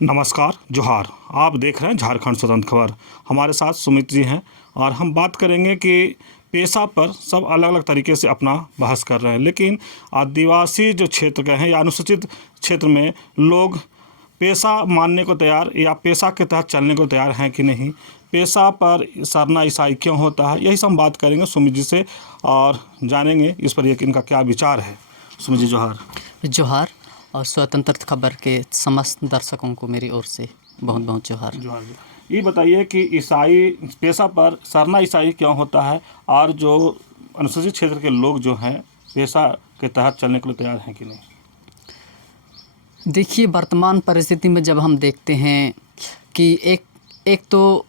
नमस्कार, जोहार। आप देख रहे हैं झारखंड स्वतंत्र खबर। हमारे साथ सुमित जी हैं और हम बात करेंगे कि पेशा पर सब अलग अलग तरीके से अपना बहस कर रहे हैं, लेकिन आदिवासी जो क्षेत्र के हैं या अनुसूचित क्षेत्र में लोग पेशा मानने को तैयार या पेशा के तहत चलने को तैयार हैं कि नहीं, पेशा पर सरना ईसाई क्यों होता है, यही सब हम बात करेंगे सुमित जी से और जानेंगे इस पर इनका क्या विचार है। सुमित जी जोहार। जोहार और स्वतंत्र खबर के समस्त दर्शकों को मेरी ओर से बहुत बहुत जोहार। जोहार जी। ये बताइए कि ईसाई पेशा पर सरना ईसाई क्यों होता है और जो अनुसूचित क्षेत्र के लोग जो हैं पेशा के तहत चलने के लिए तैयार हैं कि नहीं। देखिए, वर्तमान परिस्थिति में जब हम देखते हैं कि एक तो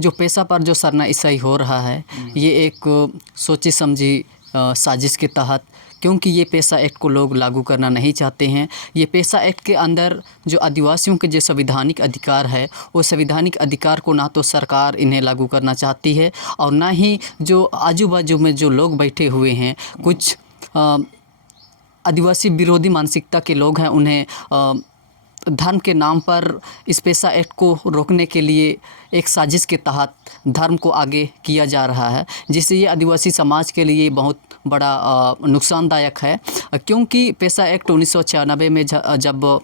जो पेशा पर जो सरना ईसाई हो रहा है, ये एक सोची समझी साजिश के तहत, क्योंकि ये पेशा एक्ट को लोग लागू करना नहीं चाहते हैं। ये पेशा एक्ट के अंदर जो आदिवासियों के जो संवैधानिक अधिकार है, वो संवैधानिक अधिकार को ना तो सरकार इन्हें लागू करना चाहती है और ना ही जो आजू बाजू में जो लोग बैठे हुए हैं, कुछ आदिवासी विरोधी मानसिकता के लोग हैं, उन्हें धर्म के नाम पर इस पेशा एक्ट को रोकने के लिए एक साजिश के तहत धर्म को आगे किया जा रहा है, जिससे ये आदिवासी समाज के लिए बहुत बड़ा नुकसानदायक है। क्योंकि पेशा एक्ट 1996 में जब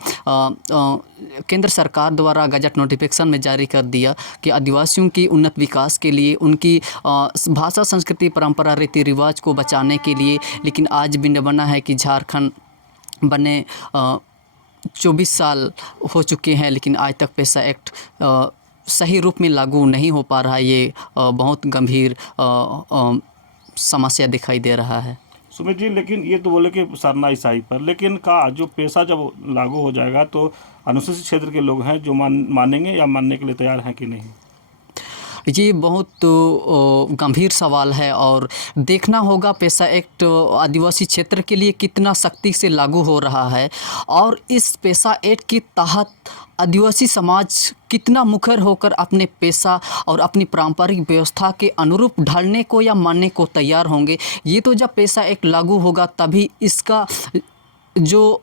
केंद्र सरकार द्वारा गजट नोटिफिकेशन में जारी कर दिया कि आदिवासियों की उन्नत विकास के लिए, उनकी भाषा, संस्कृति, परंपरा, रीति रिवाज को बचाने के लिए, लेकिन आज विडंबना है कि झारखंड बने 24 साल हो चुके हैं, लेकिन आज तक पेशा एक्ट सही रूप में लागू नहीं हो पा रहा है। ये बहुत गंभीर समस्या दिखाई दे रहा है। सुमित जी, लेकिन ये तो बोले कि सरना ईसाई पर, लेकिन का जो पेशा जब लागू हो जाएगा तो अनुसूचित क्षेत्र के लोग हैं जो मानेंगे या मानने के लिए तैयार हैं कि नहीं। ये बहुत गंभीर सवाल है और देखना होगा पेशा एक्ट आदिवासी क्षेत्र के लिए कितना सख्ती से लागू हो रहा है और इस पेशा एक्ट के तहत आदिवासी समाज कितना मुखर होकर अपने पेशा और अपनी पारंपरिक व्यवस्था के अनुरूप ढलने को या मानने को तैयार होंगे। ये तो जब पेशा एक्ट लागू होगा तभी इसका जो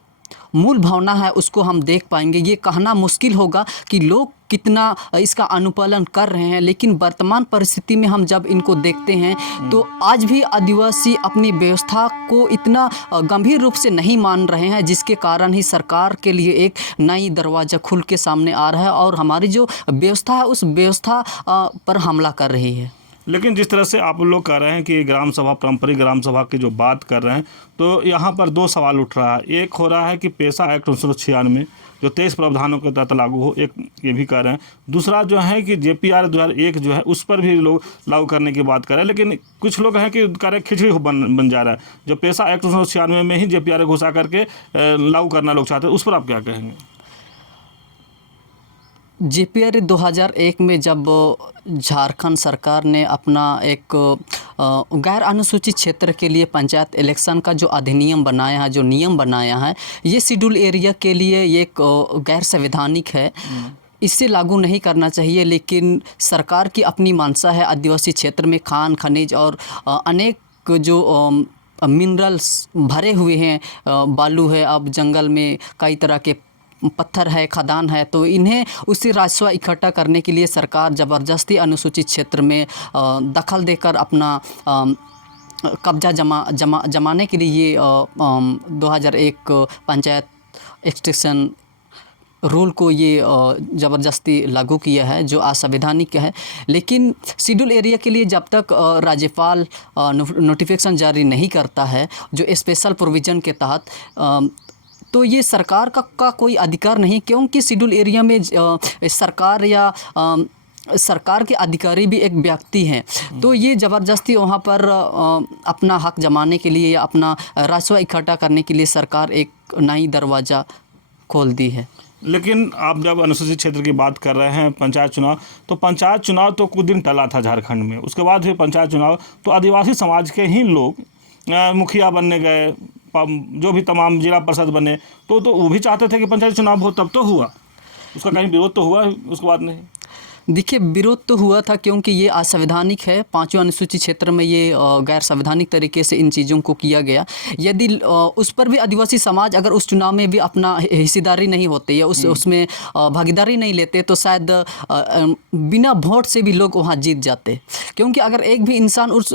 मूल भावना है उसको हम देख पाएंगे। ये कहना मुश्किल होगा कि लोग कितना इसका अनुपालन कर रहे हैं, लेकिन वर्तमान परिस्थिति में हम जब इनको देखते हैं तो आज भी आदिवासी अपनी व्यवस्था को इतना गंभीर रूप से नहीं मान रहे हैं, जिसके कारण ही सरकार के लिए एक नई दरवाज़ा खुल के सामने आ रहा है और हमारी जो व्यवस्था है उस व्यवस्था पर हमला कर रही है। लेकिन जिस तरह से आप लोग कह रहे हैं कि ग्राम सभा, पारंपरिक ग्राम सभा की जो बात कर रहे हैं, तो यहाँ पर दो सवाल उठ रहा है। एक हो रहा है कि पेशा एक्ट 1996 जो 23 प्रावधानों के तहत लागू हो, एक ये भी कह रहे हैं। दूसरा जो है कि JPR 2001 जो है उस पर भी लोग लागू करने की बात कर रहे हैं, लेकिन कुछ लोग हैं कि कह रहे हैं खिचड़ी बन जा रहा है। जो पेशा एक्ट 1996 में ही JPR घुसा करके लागू करना लोग चाहते हैं, उस पर आप क्या कहेंगे। JPR 2001 में जब झारखंड सरकार ने अपना एक गैर अनुसूचित क्षेत्र के लिए पंचायत इलेक्शन का जो अधिनियम बनाया है, जो नियम बनाया है, ये शेड्यूल एरिया के लिए ये एक गैर संवैधानिक है, इससे लागू नहीं करना चाहिए। लेकिन सरकार की अपनी मानसा है, आदिवासी क्षेत्र में खान खनिज और अनेक जो मिनरल्स भरे हुए हैं, बालू है, अब जंगल में कई तरह के पत्थर है, खदान है, तो इन्हें उसी राजस्व इकट्ठा करने के लिए सरकार ज़बरदस्ती अनुसूचित क्षेत्र में दखल देकर अपना कब्जा जमाने के लिए 2001 पंचायत एक्सटेंशन रूल को ये ज़बरदस्ती लागू किया है, जो असंवैधानिक है। लेकिन शेड्यूल एरिया के लिए जब तक राज्यपाल नोटिफिकेशन जारी नहीं करता है जो स्पेशल प्रोविज़न के तहत, तो ये सरकार का कोई अधिकार नहीं, क्योंकि शेड्यूल एरिया में सरकार या सरकार के अधिकारी भी एक व्यक्ति हैं। तो ये ज़बरदस्ती वहाँ पर अपना हक जमाने के लिए या अपना राजस्व इकट्ठा करने के लिए सरकार एक नई दरवाज़ा खोल दी है। लेकिन आप जब अनुसूचित क्षेत्र की बात कर रहे हैं, पंचायत चुनाव, तो पंचायत चुनाव तो कुछ दिन टला था झारखंड में, उसके बाद फिर पंचायत चुनाव तो आदिवासी समाज के ही लोग मुखिया बनने गए, जो भी तमाम जिला परिषद बने, तो वो भी चाहते थे कि पंचायत चुनाव हो, तब तो हुआ, उसका कहीं विरोध तो हुआ उसके बाद नहीं। देखिए, विरोध तो हुआ था क्योंकि ये असंवैधानिक है। 5वें अनुसूचित क्षेत्र में ये गैर संवैधानिक तरीके से इन चीज़ों को किया गया। यदि उस पर भी आदिवासी समाज अगर उस चुनाव में भी अपना हिस्सेदारी नहीं होते या उसमें भागीदारी नहीं लेते तो शायद बिना वोट से भी लोग वहाँ जीत जाते। क्योंकि अगर एक भी इंसान उस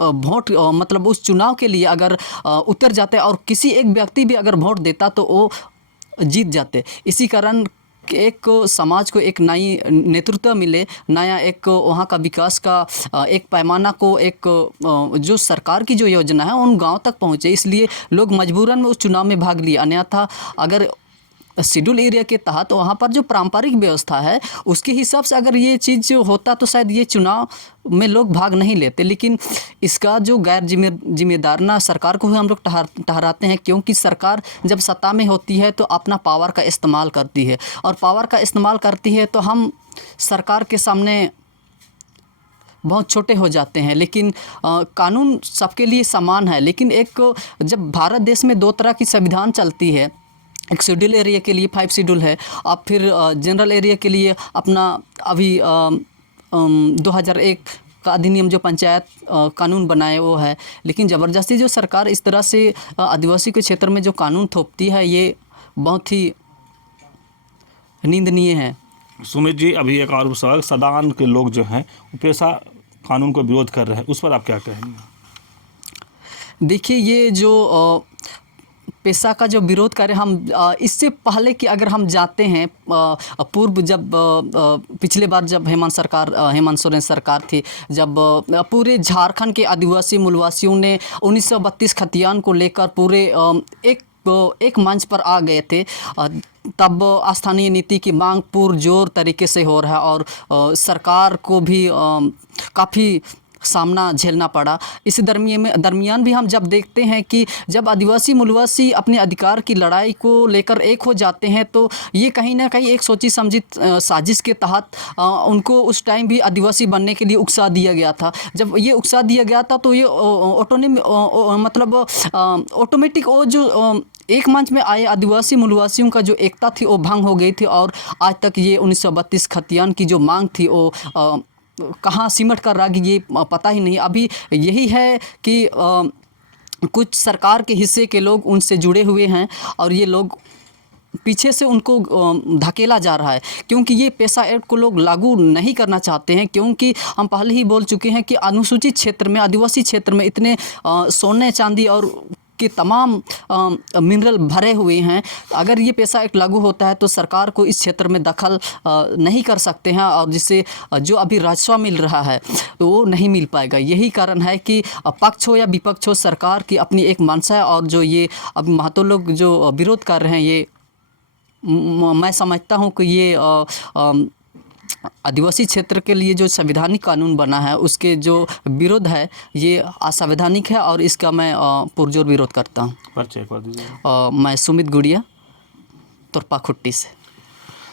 वोट मतलब उस चुनाव के लिए अगर उतर जाते और किसी एक व्यक्ति भी अगर वोट देता तो वो जीत जाते। इसी कारण एक समाज को एक नई नेतृत्व मिले, नया एक वहाँ का विकास का एक पैमाना को एक जो सरकार की जो योजना है उन गांव तक पहुँचे, इसलिए लोग मजबूरन में उस चुनाव में भाग लिए। अन्यथा अगर शेड्यूल एरिया के तहत वहाँ पर जो पारंपरिक व्यवस्था है उसके हिसाब से अगर ये चीज़ होता तो शायद ये चुनाव में लोग भाग नहीं लेते। लेकिन इसका जो गैर जिम्मेदारना सरकार को हम लोग ठहराते हैं, क्योंकि सरकार जब सत्ता में होती है तो अपना पावर का इस्तेमाल करती है, और पावर का इस्तेमाल करती है तो हम सरकार के सामने बहुत छोटे हो जाते हैं। लेकिन कानून सबके लिए समान है। लेकिन एक जब भारत देश में दो तरह की संविधान चलती है, एक शेड्यूल एरिया के लिए 5 शेड्यूल है, अब फिर जनरल एरिया के लिए अपना अभी 2001 का अधिनियम जो पंचायत कानून बनाए वो है। लेकिन ज़बरदस्ती जो सरकार इस तरह से आदिवासी के क्षेत्र में जो कानून थोपती है ये बहुत ही निंदनीय है। सुमित जी, अभी एक और सवाल, सदान के लोग जो हैं वो पेशा कानून को विरोध कर रहे हैं, उस पर आप क्या कहेंगे? देखिए, ये जो पेशा का जो विरोध करें हम इससे पहले कि अगर हम जाते हैं पूर्व, जब पिछले बार जब हेमंत सोरेन सरकार थी, जब पूरे झारखंड के आदिवासी मूलवासियों ने 1932 खतियान को लेकर पूरे एक मंच पर आ गए थे, तब स्थानीय नीति की मांग पुरजोर तरीके से हो रहा है और सरकार को भी काफ़ी सामना झेलना पड़ा। इस दरमियान भी हम जब देखते हैं कि जब आदिवासी मूलवासी अपने अधिकार की लड़ाई को लेकर एक हो जाते हैं तो ये कहीं ना कहीं एक सोची समझी साजिश के तहत उनको उस टाइम भी आदिवासी बनने के लिए उकसा दिया गया था। जब ये उकसा दिया गया था तो ये ऑटोमेटिक वो जो एक मंच में आए आदिवासी मूलवासियों का जो एकता थी वो भंग हो गई थी, और आज तक ये 1932 खतियान की जो मांग थी वो कहाँ सिमट कर रह गई ये पता ही नहीं। अभी यही है कि कुछ सरकार के हिस्से के लोग उनसे जुड़े हुए हैं और ये लोग पीछे से उनको धकेला जा रहा है, क्योंकि ये पेशा एक्ट को लोग लागू नहीं करना चाहते हैं। क्योंकि हम पहले ही बोल चुके हैं कि अनुसूचित क्षेत्र में, आदिवासी क्षेत्र में इतने सोने चांदी और के तमाम मिनरल भरे हुए हैं। अगर ये पेशा एक्ट लागू होता है तो सरकार को इस क्षेत्र में दखल नहीं कर सकते हैं, और जिससे जो अभी राजस्व मिल रहा है तो वो नहीं मिल पाएगा। यही कारण है कि पक्ष हो या विपक्ष हो, सरकार की अपनी एक मंशा है, और जो ये अब महतो लोग जो विरोध कर रहे हैं ये मैं समझता हूँ कि ये आदिवासी क्षेत्र के लिए जो संवैधानिक कानून बना है उसके जो विरोध है ये असंवैधानिक है, और इसका मैं पुरजोर विरोध करता हूँ। परिचय कर दीजिए। मैं सुमित गुड़िया, तुरपा खुट्टी से।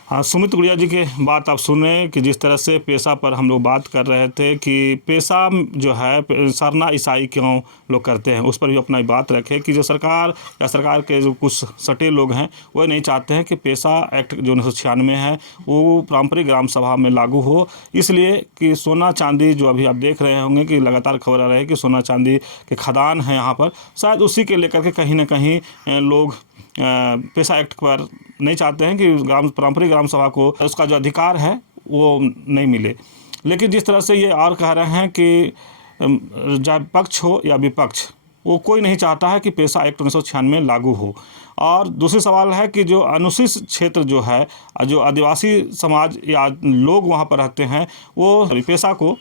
हाँ, सुमित गुड़िया जी के बात आप सुने कि जिस तरह से पेशा पर हम लोग बात कर रहे थे कि पेशा जो है सरना ईसाई क्यों लोग करते हैं, उस पर भी अपना बात रखे कि जो सरकार या सरकार के जो कुछ सटे लोग हैं वो नहीं चाहते हैं कि पेशा एक्ट जो 1996 है वो पारंपरिक ग्राम सभा में लागू हो, इसलिए कि सोना चांदी जो अभी आप देख रहे होंगे कि लगातार खबर आ रही है कि सोना चांदी के खदान हैं यहाँ पर, शायद उसी के लेकर के कहीं ना कहीं लोग पेशा एक्ट पर नहीं चाहते हैं कि पारंपरिक ग्राम सभा को उसका जो अधिकार है वो नहीं मिले। लेकिन जिस तरह से ये और कह रहे हैं कि चाहे पक्ष हो या विपक्ष, वो कोई नहीं चाहता है कि पेशा एक्ट 1996 में लागू हो। और दूसरी सवाल है कि जो अनुसूचित क्षेत्र जो है, जो आदिवासी समाज या लोग वहाँ पर रहते हैं, वो पेशा को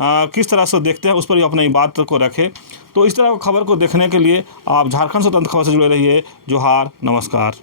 किस तरह से देखते हैं उस पर भी अपनी बात को रखें। तो इस तरह खबर को देखने के लिए आप झारखंड स्वतंत्र खबर से जुड़े रहिए। जोहार, नमस्कार।